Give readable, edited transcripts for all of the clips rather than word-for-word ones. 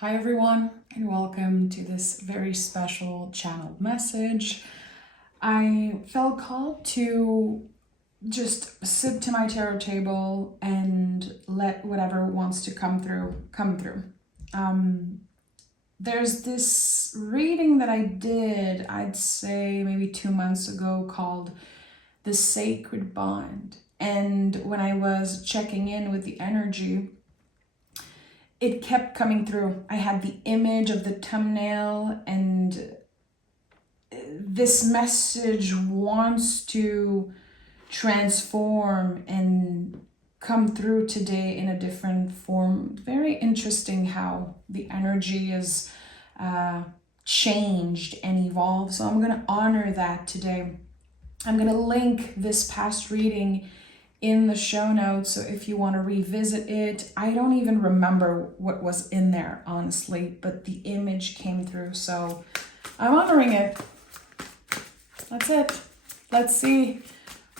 Hi everyone, and welcome to this very special channeled message. I felt called to just sit to my tarot table and let whatever wants to come through, come through. There's this reading that I did, I'd say maybe 2 months ago, called The Sacred Bond. And when I was checking in with the energy, it kept coming through. I had the image of the thumbnail, and this message wants to transform and come through today in a different form. Very interesting how the energy is changed and evolved. So I'm going to honor that today. I'm going to link this past reading in the show notes, so if you want to revisit it. I don't even remember what was in there, honestly, but the image came through, so I'm honoring it. That's it. Let's see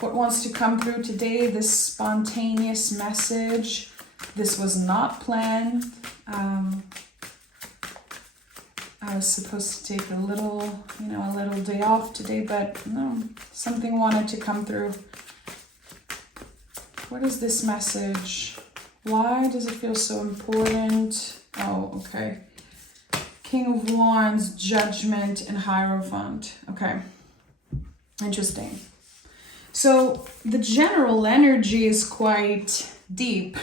what wants to come through today. This spontaneous message. This was not planned. I was supposed to take a little day off today, but no, something wanted to come through. What is this message? Why does it feel so important? Oh, okay. King of Wands, Judgment, and Hierophant. Okay. Interesting. So the general energy is quite deep,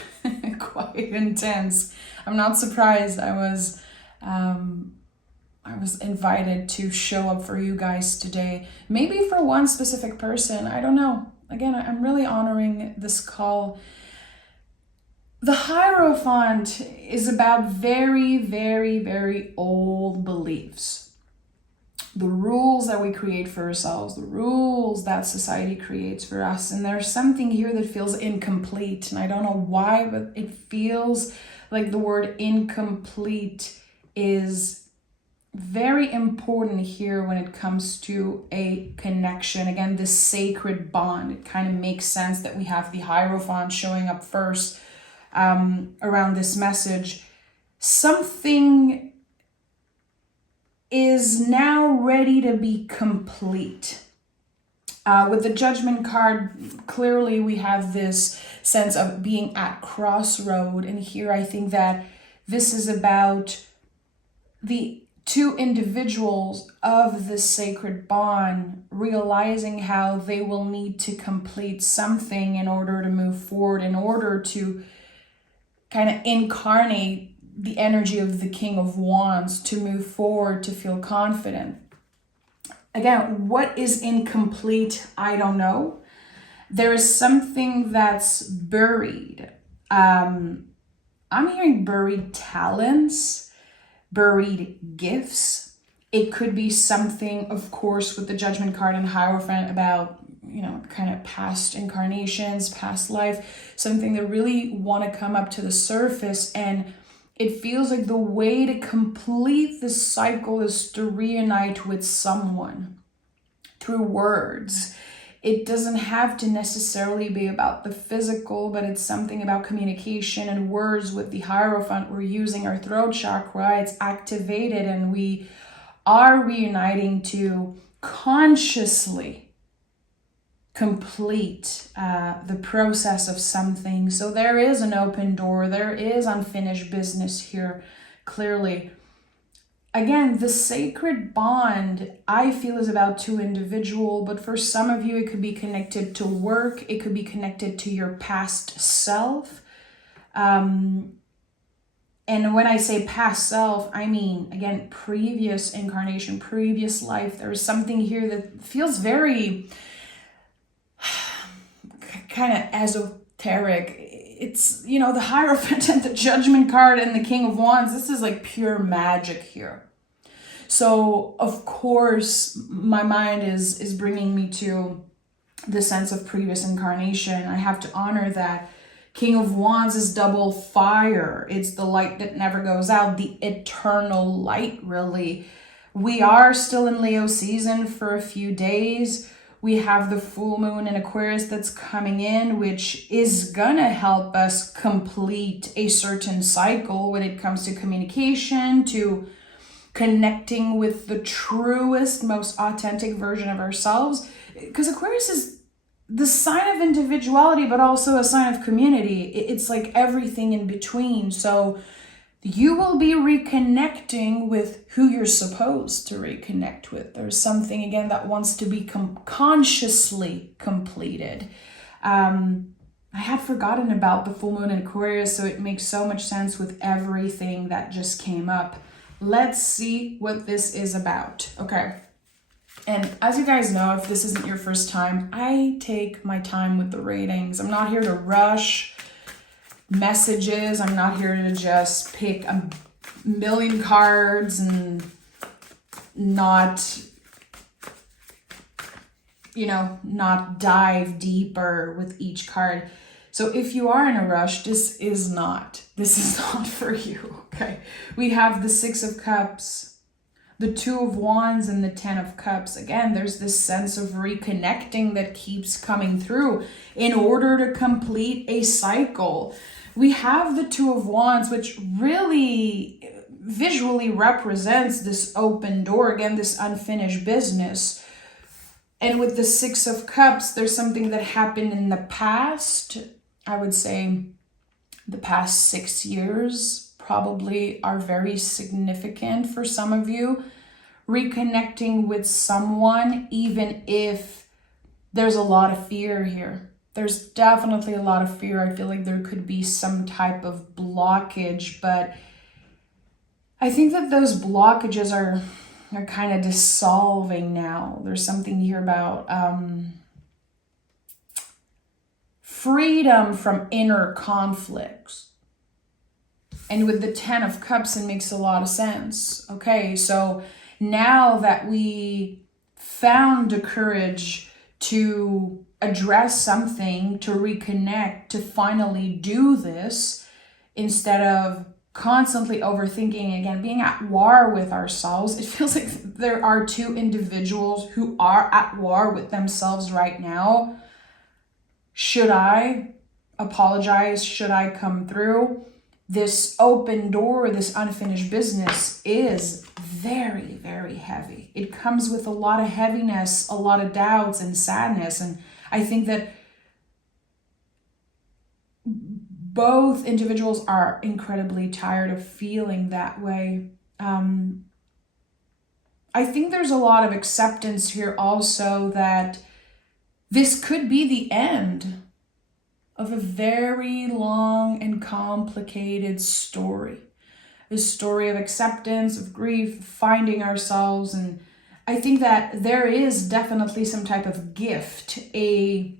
quite intense. I'm not surprised. I was invited to show up for you guys today. Maybe for one specific person. I don't know. Again, I'm really honoring this call. The Hierophant is about very, very, very old beliefs. The rules that we create for ourselves, the rules that society creates for us. And there's something here that feels incomplete. And I don't know why, but it feels like the word incomplete is very important here when it comes to a connection. Again, this sacred bond. It kind of makes sense that we have the Hierophant showing up first around this message. Something is now ready to be complete. With the Judgment card, clearly we have this sense of being at crossroad. And here I think that this is about the two individuals of the sacred bond realizing how they will need to complete something in order to move forward, in order to kind of incarnate the energy of the King of Wands, to move forward, to feel confident. Again, what is incomplete? I don't know. There is something that's buried. I'm hearing buried talents, buried gifts. It could be something, of course, with the Judgment card and Hierophant about, kind of past incarnations, past life, something that really want to come up to the surface. And it feels like the way to complete this cycle is to reunite with someone through words. It doesn't have to necessarily be about the physical, but it's something about communication and words. With the Hierophant, we're using our throat chakra. It's activated, and we are reuniting to consciously complete the process of something. So there is an open door. There is unfinished business here, clearly. Again, the sacred bond, I feel, is about two individuals, but for some of you, it could be connected to work. It could be connected to your past self. And when I say past self, I mean, again, previous incarnation, previous life. There's something here that feels very kind of esoteric. It's, the Hierophant and the Judgment card and the King of Wands. This is like pure magic here. So, of course, my mind is bringing me to the sense of previous incarnation. I have to honor that. King of Wands is double fire. It's the light that never goes out, the eternal light, really. We are still in Leo season for a few days. We have the full moon in Aquarius that's coming in, which is gonna help us complete a certain cycle when it comes to communication, to connecting with the truest, most authentic version of ourselves. Because Aquarius is the sign of individuality, but also a sign of community. It's like everything in between. So you will be reconnecting with who you're supposed to reconnect with. There's something, again, that wants to be consciously completed. I had forgotten about the full moon in Aquarius, so it makes so much sense with everything that just came up. Let's see what this is about. Okay. And as you guys know, if this isn't your first time, I take my time with the readings. I'm not here to rush messages. I'm not here to just pick a million cards and not dive deeper with each card. So if you are in a rush, this is not for you, okay? We have the Six of Cups, the Two of Wands, and the Ten of Cups. Again, there's this sense of reconnecting that keeps coming through in order to complete a cycle. We have the Two of Wands, which really visually represents this open door, again, this unfinished business. And with the Six of Cups, there's something that happened in the past. I would say the past 6 years probably are very significant for some of you. Reconnecting with someone, even if there's a lot of fear here. There's definitely a lot of fear. I feel like there could be some type of blockage, but I think that those blockages are kind of dissolving now. There's something here about freedom from inner conflicts. And with the Ten of Cups, it makes a lot of sense. Okay, so now that we found the courage to address something, to reconnect, to finally do this, instead of constantly overthinking, again, being at war with ourselves, it feels like there are two individuals who are at war with themselves right now. Should I apologize? Should I come through? This open door, this unfinished business is very, very heavy. It comes with a lot of heaviness, a lot of doubts and sadness. And I think that both individuals are incredibly tired of feeling that way. I think there's a lot of acceptance here also that this could be the end of a very long and complicated story. A story of acceptance, of grief, finding ourselves. And I think that there is definitely some type of gift, a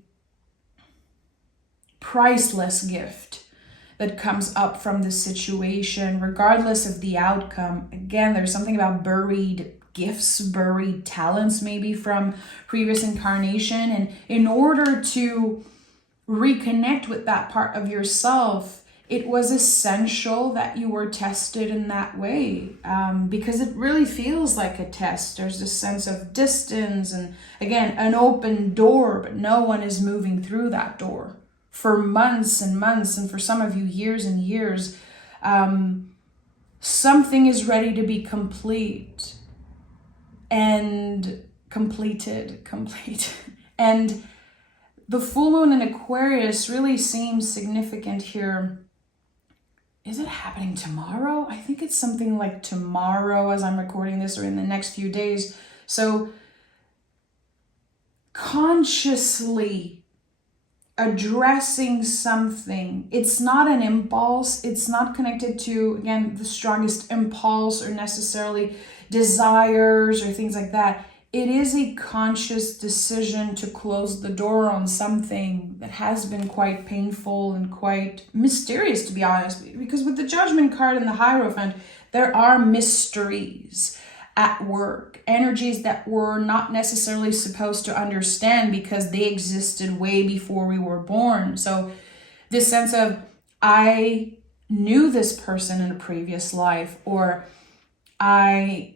priceless gift that comes up from this situation, regardless of the outcome. Again, there's something about buried gifts, buried talents, maybe from previous incarnation. And in order to reconnect with that part of yourself, it was essential that you were tested in that way, because it really feels like a test. There's this sense of distance and, again, an open door, but no one is moving through that door for months and months, and for some of you, years and years. Something is ready to be complete and completed. And the full moon in Aquarius really seems significant here. Is it happening tomorrow? I think it's something like tomorrow as I'm recording this, or in the next few days. So consciously addressing something. It's not an impulse. It's not connected to, again, the strongest impulse or necessarily desires or things like that. It is a conscious decision to close the door on something that has been quite painful and quite mysterious, to be honest. Because with the Judgment card and the Hierophant, there are mysteries at work, energies that we're not necessarily supposed to understand because they existed way before we were born. So this sense of, I knew this person in a previous life, or I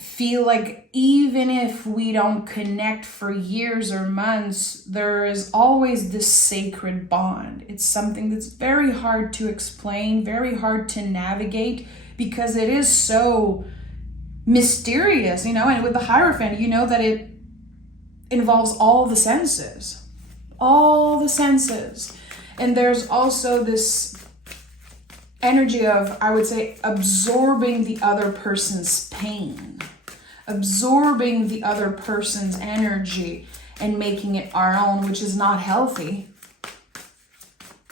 feel like even if we don't connect for years or months, there is always this sacred bond. It's something that's very hard to explain, very hard to navigate, because it is so mysterious, and with the Hierophant, that it involves all the senses. And there's also this energy of, I would say, absorbing the other person's pain, absorbing the other person's energy and making it our own, which is not healthy.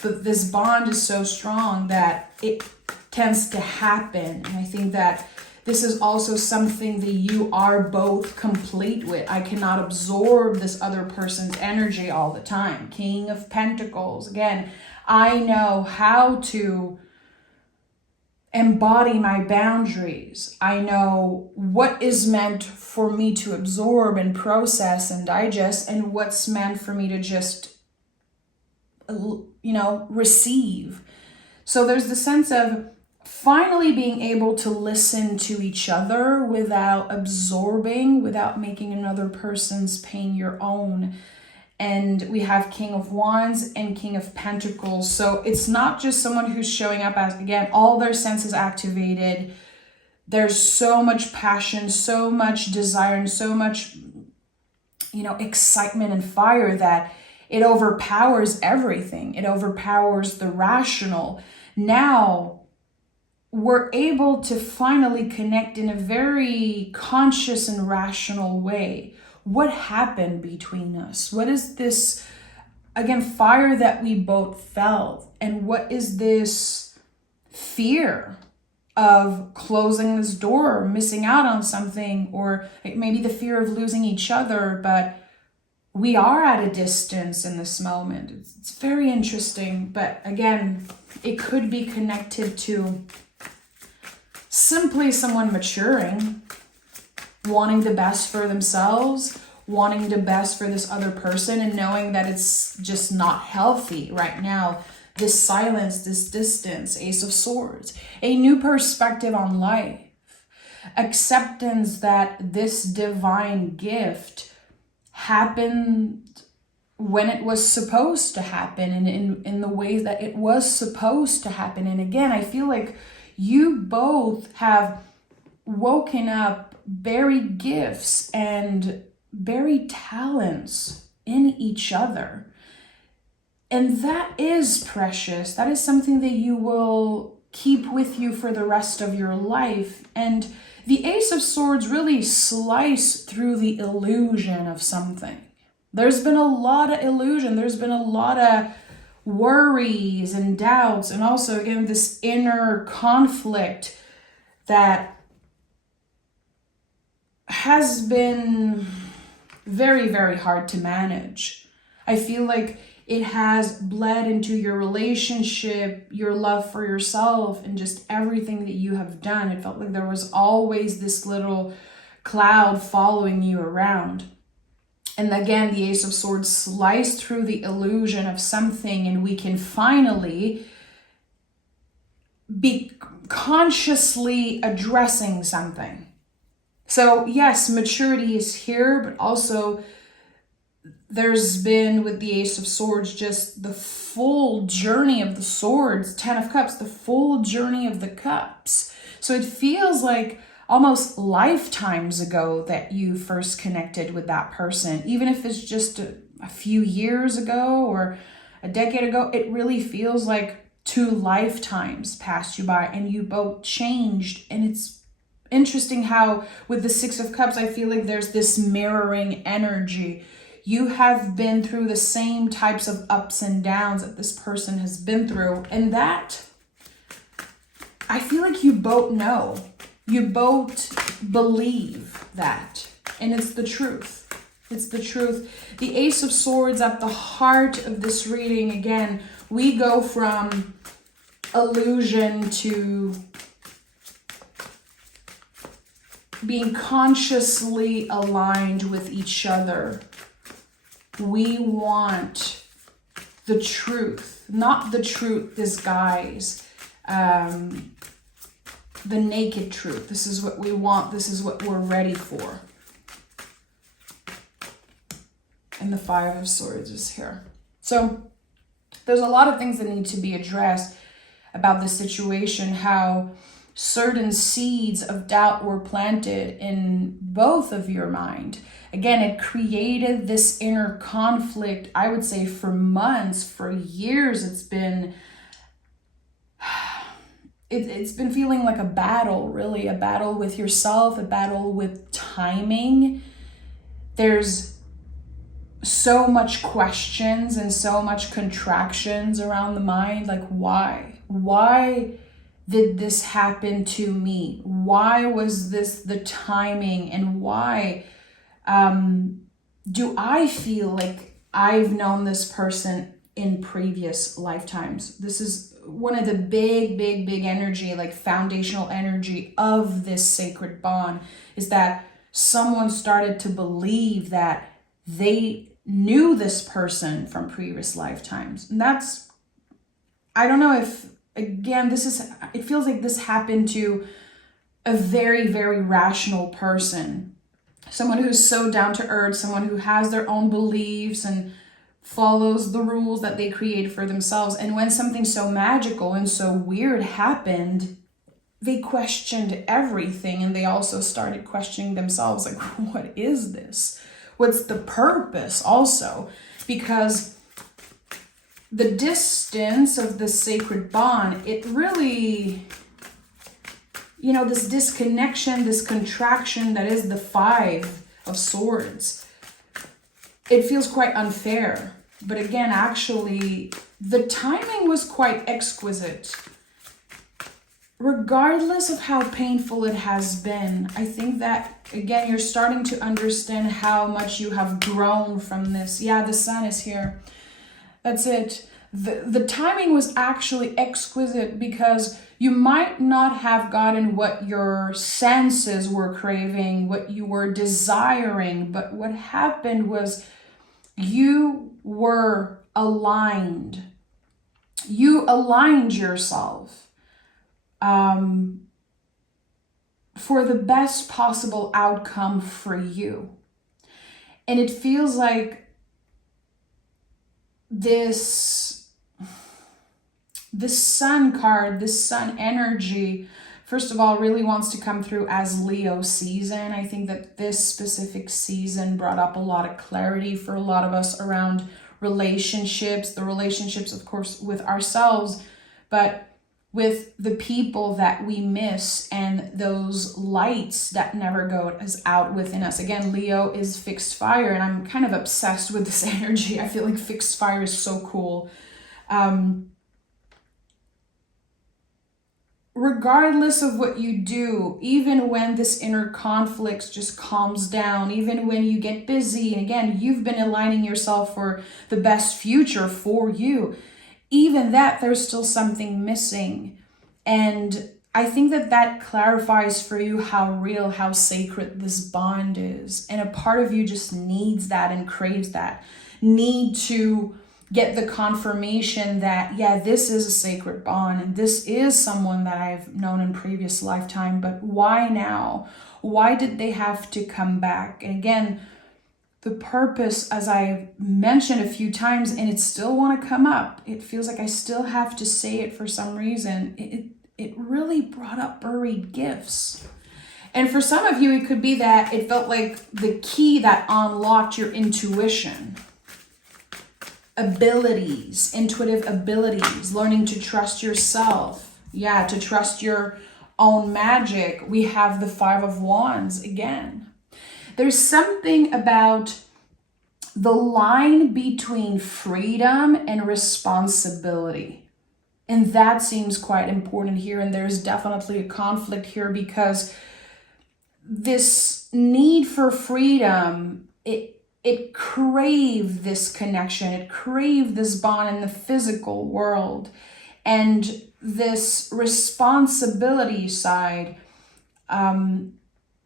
But this bond is so strong that it tends to happen. And I think that this is also something that you are both complete with. I cannot absorb this other person's energy all the time. King of Pentacles. Again, I know how to embody my boundaries. I know what is meant for me to absorb and process and digest, and what's meant for me to just, receive. So there's the sense of finally being able to listen to each other without absorbing, without making another person's pain your own. And we have King of Wands and King of Pentacles. So it's not just someone who's showing up as, again, all their senses activated. There's so much passion, so much desire, and so much, excitement and fire that it overpowers everything. It overpowers the rational. Now, we're able to finally connect in a very conscious and rational way. What happened between us? What is this, again, fire that we both felt? And what is this fear of closing this door, missing out on something, or maybe the fear of losing each other, but we are at a distance in this moment. It's very interesting, but again, it could be connected to simply someone maturing, wanting the best for themselves, wanting the best for this other person, and knowing that it's just not healthy right now. This silence, this distance, Ace of Swords, a new perspective on life, acceptance that this divine gift happened when it was supposed to happen, and in the ways that it was supposed to happen. And again, I feel like you both have woken up buried gifts and buried talents in each other. And that is precious. That is something that you will keep with you for the rest of your life. And the Ace of Swords really sliced through the illusion of something. There's been a lot of illusion. There's been a lot of worries and doubts, and also, again, this inner conflict that has been very, very hard to manage. I feel like it has bled into your relationship, your love for yourself, and just everything that you have done. It felt like there was always this little cloud following you around. And again, the Ace of Swords sliced through the illusion of something, and we can finally be consciously addressing something. So yes, maturity is here, but also there's been, with the Ace of Swords, just the full journey of the swords, 10 of Cups, the full journey of the cups. So it feels like almost lifetimes ago that you first connected with that person. Even if it's just a few years ago or a decade ago, it really feels like 2 lifetimes passed you by and you both changed. And it's interesting how with the 6 of Cups, I feel like there's this mirroring energy. You have been through the same types of ups and downs that this person has been through. And that, I feel like you both know. You both believe that. And it's the truth. It's the truth. The Ace of Swords at the heart of this reading, again, we go from illusion to being consciously aligned with each other. We want the truth, not the truth disguised. the naked truth. This is what we want. This is what we're ready for. And the Five of Swords is here. So there's a lot of things that need to be addressed about this situation, how certain seeds of doubt were planted in both of your mind. Again, it created this inner conflict, I would say for months, for years. It's been feeling like a battle, really, a battle with yourself, a battle with timing. There's so much questions and so much contractions around the mind. Like, why did this happen to me? Why was this the timing? And why do I feel like I've known this person in previous lifetimes? This is one of the big energy, like foundational energy of this sacred bond, is that someone started to believe that they knew this person from previous lifetimes. And that's, I don't know if, again, it feels like this happened to a very rational person. Someone who's so down to earth, someone who has their own beliefs and follows the rules that they create for themselves. And when something so magical and so weird happened, they questioned everything, and they also started questioning themselves, like, what is this? What's the purpose also? Because the distance of the sacred bond, it really, this disconnection, this contraction that is the Five of Swords, it feels quite unfair. But again, actually, the timing was quite exquisite. Regardless of how painful it has been, I think that, again, you're starting to understand how much you have grown from this. Yeah, the Sun is here. That's it. The timing was actually exquisite, because you might not have gotten what your senses were craving, what you were desiring, but what happened was you were aligned. You aligned yourself for the best possible outcome for you. And it feels like this Sun card, this Sun energy, first of all, really wants to come through as Leo season. I think that this specific season brought up a lot of clarity for a lot of us around relationships, the relationships, of course, with ourselves, but with the people that we miss and those lights that never go out within us. Again, Leo is fixed fire, and I'm kind of obsessed with this energy. I feel like fixed fire is so cool. Regardless of what you do, even when this inner conflict just calms down, even when you get busy, and again, you've been aligning yourself for the best future for you, even that, there's still something missing. And I think that clarifies for you how real, how sacred this bond is. And a part of you just needs that and craves that. Need to get the confirmation that, yeah, this is a sacred bond, and this is someone that I've known in previous lifetime, but why now? Why did they have to come back? And again, the purpose, as I mentioned a few times, and it still want to come up, it feels like I still have to say it for some reason, it really brought up buried gifts. And for some of you, it could be that it felt like the key that unlocked your intuition, abilities, intuitive abilities, learning to trust yourself. Yeah, to trust your own magic. We have the Five of Wands again. There's something about the line between freedom and responsibility. And that seems quite important here. And there's definitely a conflict here, because this need for freedom, it craved this connection. It craved this bond in the physical world. And this responsibility side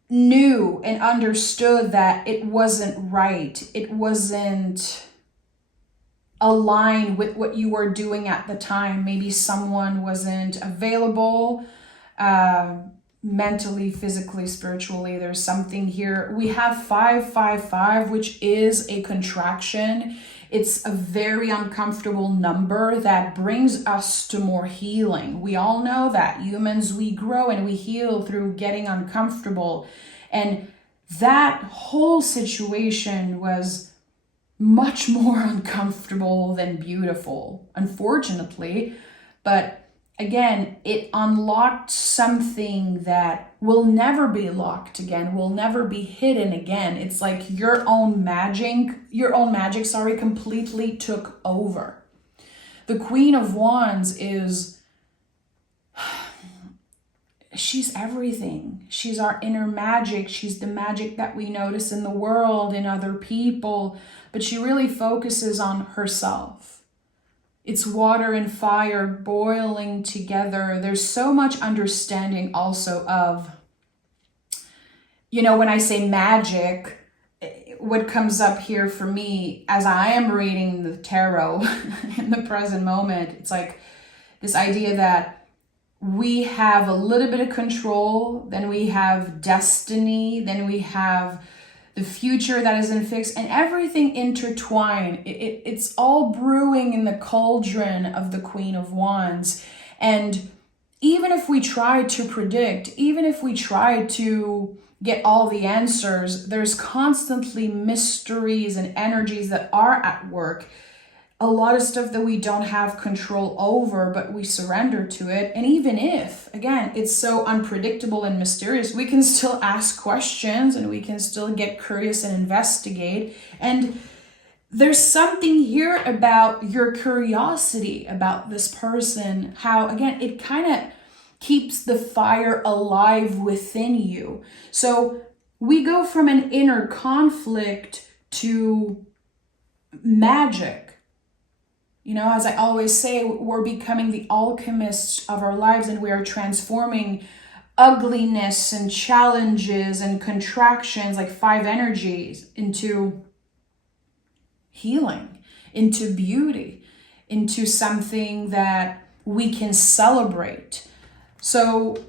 knew and understood that it wasn't right. It wasn't aligned with what you were doing at the time. Maybe someone wasn't available. mentally, physically, spiritually. There's something here. We have 555, which is a contraction. It's a very uncomfortable number that brings us to more healing. We all know that humans, we grow and we heal through getting uncomfortable. And that whole situation was much more uncomfortable than beautiful, unfortunately. But again, it unlocked something that will never be locked again, will never be hidden again. It's like your own magic, completely took over. The Queen of Wands she's everything. She's our inner magic. She's the magic that we notice in the world, in other people, but she really focuses on herself. It's water and fire boiling together. There's so much understanding also of, when I say magic, what comes up here for me as I am reading the tarot in the present moment, it's like this idea that we have a little bit of control, then we have destiny, then we have the future that isn't fixed, and everything intertwined. It's all brewing in the cauldron of the Queen of Wands. And even if we try to predict, even if we try to get all the answers, there's constantly mysteries and energies that are at work. A lot of stuff that we don't have control over, but we surrender to it. And even if, again, it's so unpredictable and mysterious, we can still ask questions and we can still get curious and investigate. And there's something here about your curiosity about this person, how, again, it kind of keeps the fire alive within you. So we go from an inner conflict to magic. As I always say, we're becoming the alchemists of our lives, and we are transforming ugliness and challenges and contractions, like 5 energies, into healing, into beauty, into something that we can celebrate. So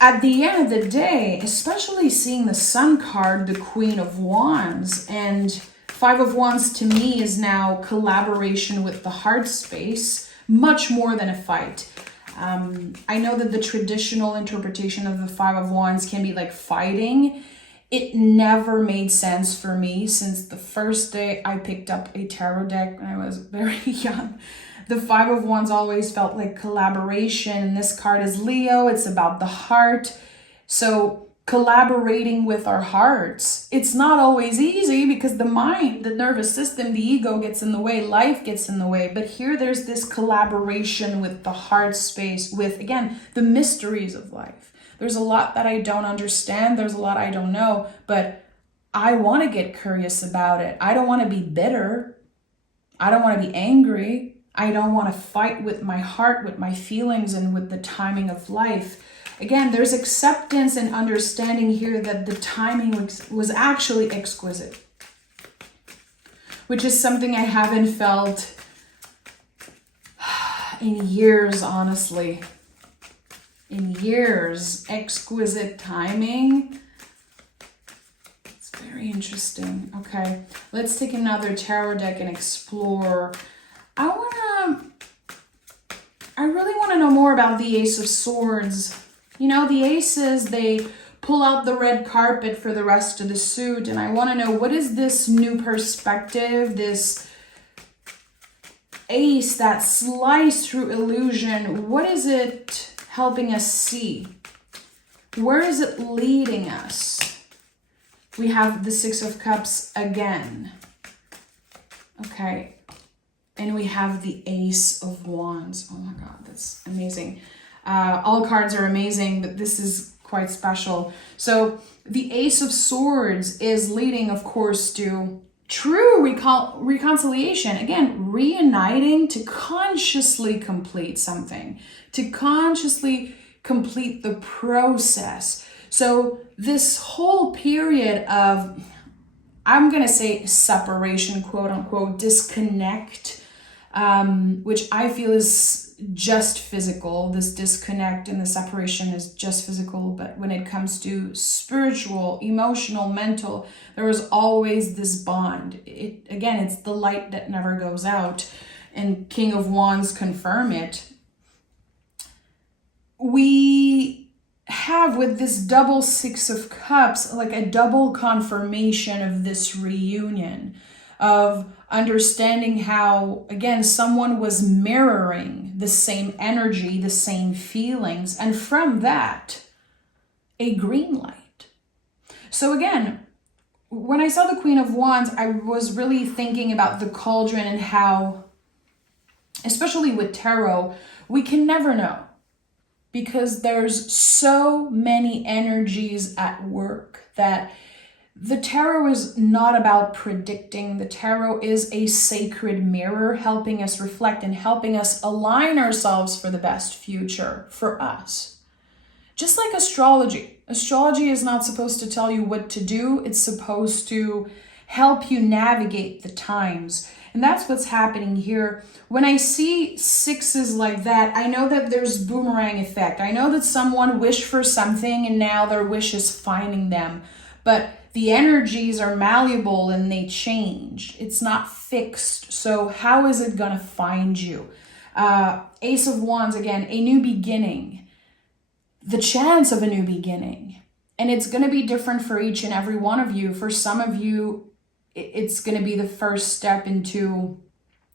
at the end of the day, especially seeing the Sun card, the Queen of Wands, and 5 of Wands to me is now collaboration with the heart space, much more than a fight. I know that the traditional interpretation of the 5 of Wands can be like fighting. It never made sense for me since the first day I picked up a tarot deck when I was very young. The 5 of Wands always felt like collaboration, and this card is Leo. It's about the heart. So collaborating with our hearts, it's not always easy because the mind, the nervous system, the ego gets in the way, life gets in the way. But here there's this collaboration with the heart space, with, again, the mysteries of life. There's a lot that I don't understand. There's a lot I don't know, but I want to get curious about it. I don't want to be bitter. I don't want to be angry. I don't want to fight with my heart, with my feelings, and with the timing of life. Again, there's acceptance and understanding here that the timing was actually exquisite, which is something I haven't felt in years, honestly. In years, exquisite timing. It's very interesting. Okay, let's take another tarot deck and explore. I really want to know more about the Ace of Swords. The aces, they pull out the red carpet for the rest of the suit, and I want to know, what is this new perspective, this ace that sliced through illusion? What is it helping us see? Where is it leading us? We have the 6 of Cups again. Okay. And we have the Ace of Wands. Oh my God, that's amazing. All cards are amazing, but this is quite special. So the Ace of Swords is leading, of course, to true reconciliation. Again, reuniting to consciously complete something, to consciously complete the process. So this whole period of, I'm going to say separation, quote unquote, disconnect, which I feel is just physical. This disconnect and the separation is just physical. But when it comes to spiritual, emotional, mental, there is always this bond. Again, it's the light that never goes out. And King of Wands confirm it. We have with this double Six of Cups, like a double confirmation of this reunion, of understanding how, again, someone was mirroring the same energy, the same feelings, and from that, a green light. So again, when I saw the Queen of Wands, I was really thinking about the cauldron and how, especially with tarot, we can never know, because there's so many energies at work that the tarot is not about predicting. The tarot is a sacred mirror, helping us reflect and helping us align ourselves for the best future for us. Just like astrology. Astrology is not supposed to tell you what to do. It's supposed to help you navigate the times. And that's what's happening here. When I see sixes like that, I know that there's boomerang effect. I know that someone wished for something and now their wish is finding them. But the energies are malleable and they change. It's not fixed. So how is it going to find you? Ace of Wands, again, a new beginning. The chance of a new beginning. And it's going to be different for each and every one of you. For some of you, it's going to be the first step into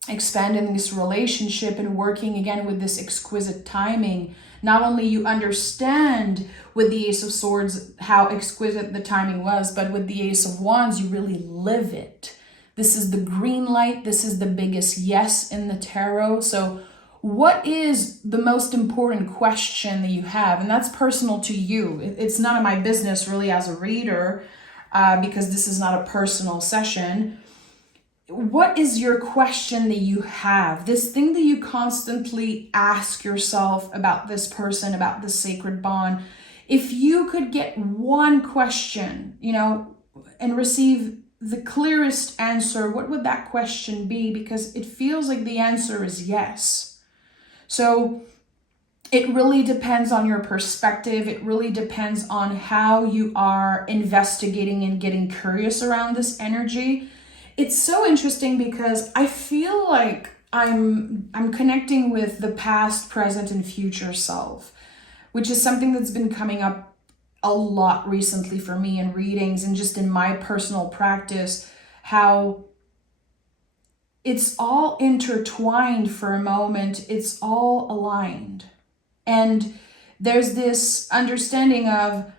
expanding this relationship and working again with this exquisite timing. Not only you understand with the Ace of Swords how exquisite the timing was, but with the Ace of Wands, you really live it. This is the green light. This is the biggest yes in the tarot. So what is the most important question that you have? And that's personal to you. It's none of my business really as a reader, because this is not a personal session. What is your question that you have? This thing that you constantly ask yourself about this person, about the sacred bond. If you could get one question, and receive the clearest answer, what would that question be? Because it feels like the answer is yes. So it really depends on your perspective. It really depends on how you are investigating and getting curious around this energy. It's so interesting because I feel like I'm connecting with the past, present, and future self, which is something that's been coming up a lot recently for me in readings and just in my personal practice, how it's all intertwined for a moment. It's all aligned. And there's this understanding of,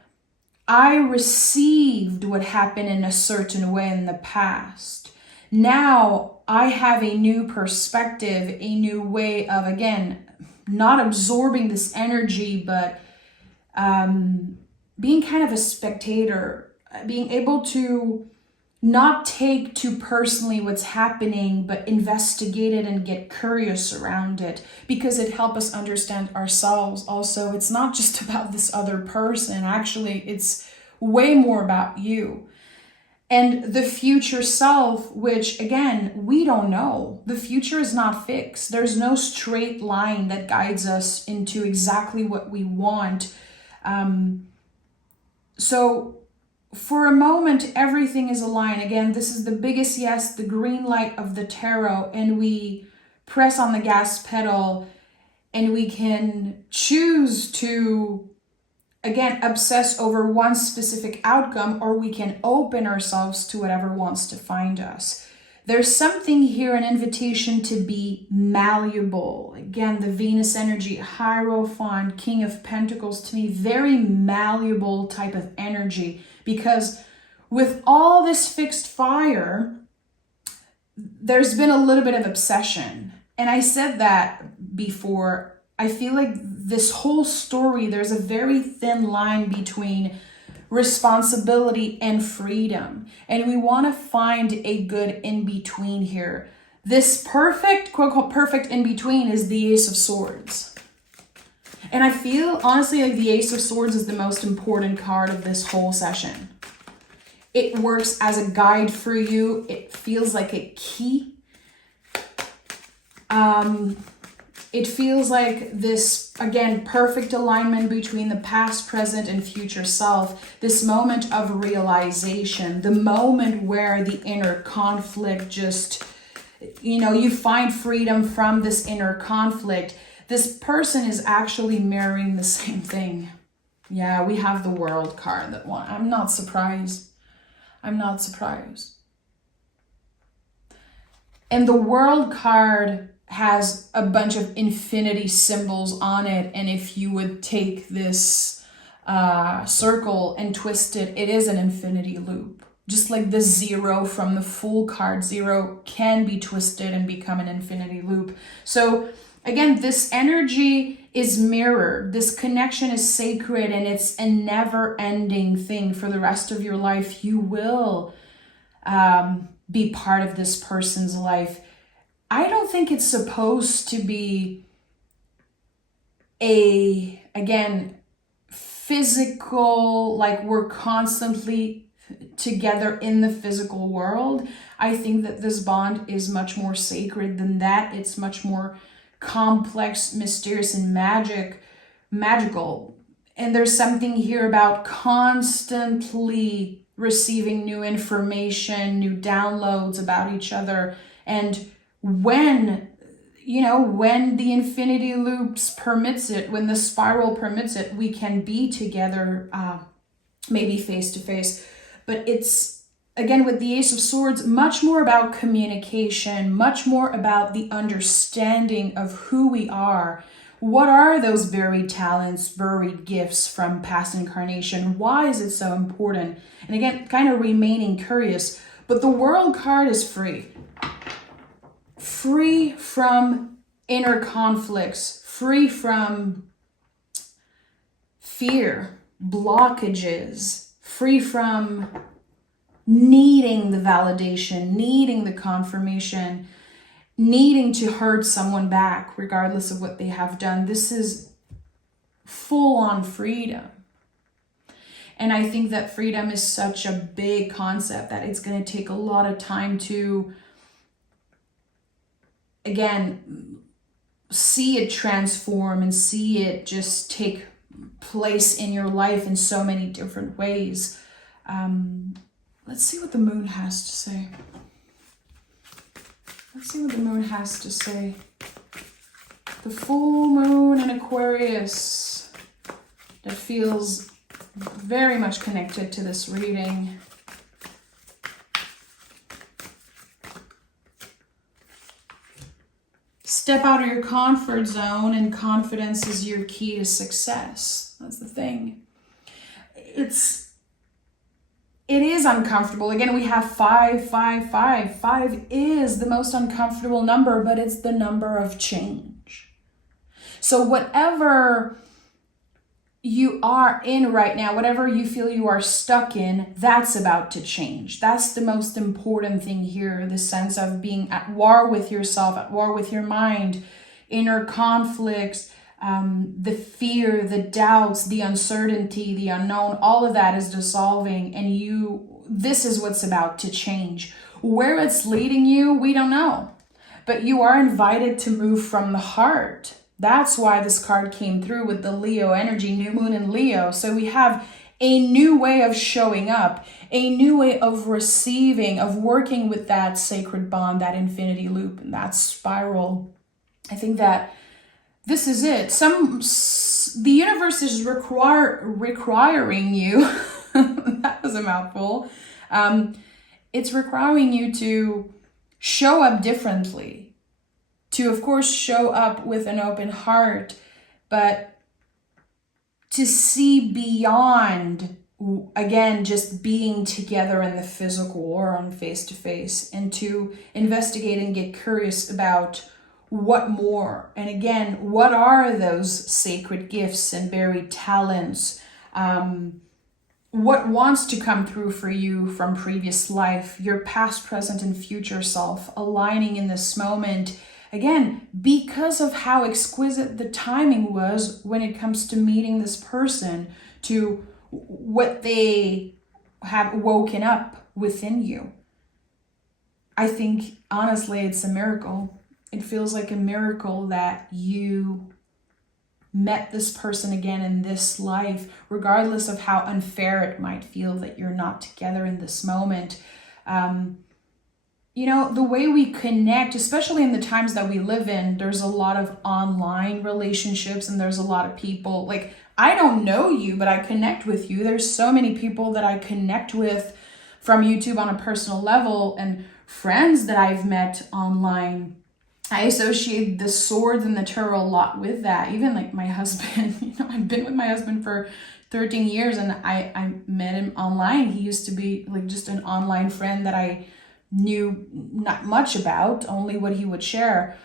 I received what happened in a certain way in the past. Now I have a new perspective, a new way of, again, not absorbing this energy, but being kind of a spectator, being able to not take too personally what's happening, but investigate it and get curious around it, because it helps us understand ourselves. Also, it's not just about this other person. Actually, it's way more about you. And the future self, which again, we don't know. The future is not fixed. There's no straight line that guides us into exactly what we want. So for a moment, everything is aligned. Again, this is the biggest yes, the green light of the tarot, and we press on the gas pedal and we can choose to, again, obsess over one specific outcome, or we can open ourselves to whatever wants to find us. There's something here, an invitation to be malleable. Again, the Venus energy, Hierophant, King of Pentacles, to me, very malleable type of energy. Because with all this fixed fire, there's been a little bit of obsession. And I said that before. I feel like this whole story, there's a very thin line between responsibility and freedom. And we want to find a good in-between here. This perfect, quote-unquote, perfect in-between is the Ace of Swords. And I feel, honestly, like the Ace of Swords is the most important card of this whole session. It works as a guide for it feels like a key. it feels like this, again, perfect alignment between the past, present, and future self. This moment of realization, the moment where the inner conflict just, you find freedom from this inner conflict. This person is actually mirroring the same thing. Yeah, we have the World card that one. I'm not surprised. I'm not surprised. And the World card has a bunch of infinity symbols on it. And if you would take this circle and twist it, it is an infinity loop. Just like the 0 from the Fool card, 0 can be twisted and become an infinity loop. So again, this energy is mirrored. This connection is sacred, and it's a never-ending thing for the rest of your life. You will be part of this person's life. I don't think it's supposed to be again, physical, like we're constantly together in the physical world. I think that this bond is much more sacred than that. It's much more complex, mysterious, and magical. And there's something here about constantly receiving new information, new downloads about each other. And when the infinity loops permits it, when the spiral permits it, we can be together, maybe face to face. But it's, again, with the Ace of Swords, much more about communication, much more about the understanding of who we are. What are those buried talents, buried gifts from past incarnation? Why is it so important? And again, kind of remaining curious. But the World card is free. Free from inner conflicts, free from fear, blockages, free from needing the validation, needing the confirmation, needing to hurt someone back regardless of what they have done. This is full-on freedom. And I think that freedom is such a big concept that it's going to take a lot of time to, again, see it transform and see it just take place in your life in so many different ways. Let's see what the moon has to say. Let's see what the moon has to say. The full moon in Aquarius, that feels very much connected to this reading. Step out of your comfort zone, and confidence is your key to success. That's the thing. It is uncomfortable. Again, we have 5, 5, 5. 5 is the most uncomfortable number, but it's the number of change. So whatever you are in right now, whatever you feel you are stuck in, that's about to change. That's the most important thing here, the sense of being at war with yourself, at war with your mind, inner conflicts, the fear, the doubts, the uncertainty, the unknown, all of that is dissolving, and this is what's about to change. Where it's leading you, we don't know, but you are invited to move from the heart. That's why this card came through with the Leo energy, new moon in Leo. So we have a new way of showing up, a new way of receiving, of working with that sacred bond, that infinity loop, and that spiral. I think that this is it. The universe is requiring you, that was a mouthful. It's requiring you to show up differently, to, of course, show up with an open heart, but to see beyond, again, just being together in the physical or on face-to-face, and to investigate and get curious about what more. And again, what are those sacred gifts and buried talents? What wants to come through for you from previous life, your past, present, and future self, aligning in this moment. Again, because of how exquisite the timing was when it comes to meeting this person, to what they have woken up within you. I think, honestly, it's a miracle. it feels like a miracle that you met this person again in this life, regardless of how unfair it might feel that you're not together in this moment. You know, the way we connect, especially in the times that we live in, there's a lot of online relationships and there's a lot of people, like, I don't know you, but I connect with you. There's so many people that I connect with from YouTube on a personal level, and friends that I've met online. I associate the swords and the tarot a lot with that. Even like my husband, you know, I've been with my husband for 13 years and I met him online. He used to be like just an online friend that I knew not much about, only what he would share.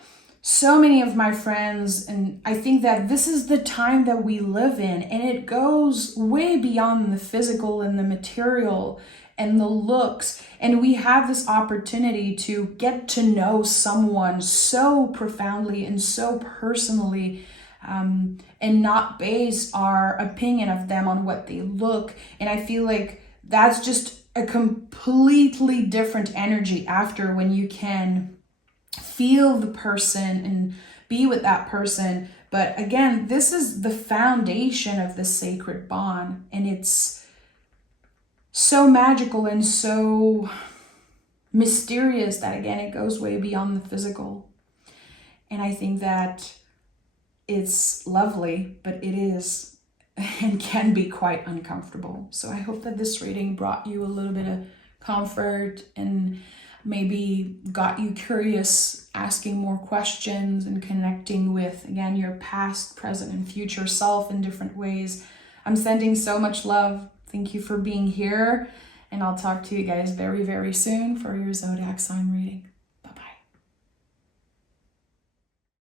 So many of my friends, and I think that this is the time that we live in, and it goes way beyond the physical and the material and the looks. And we have this opportunity to get to know someone so profoundly and so personally, and not base our opinion of them on what they look. And I feel like that's just a completely different energy after, when you can feel the person and be with that person. But again, this is the foundation of the sacred bond, and it's so magical and so mysterious that, again, it goes way beyond the physical. And I think that it's lovely, but it is and can be quite uncomfortable. So I hope that this reading brought you a little bit of comfort and maybe got you curious, asking more questions and connecting with, again, your past, present, and future self in different ways. I'm sending so much love. Thank you for being here. And I'll talk to you guys very, very soon for your zodiac sign reading.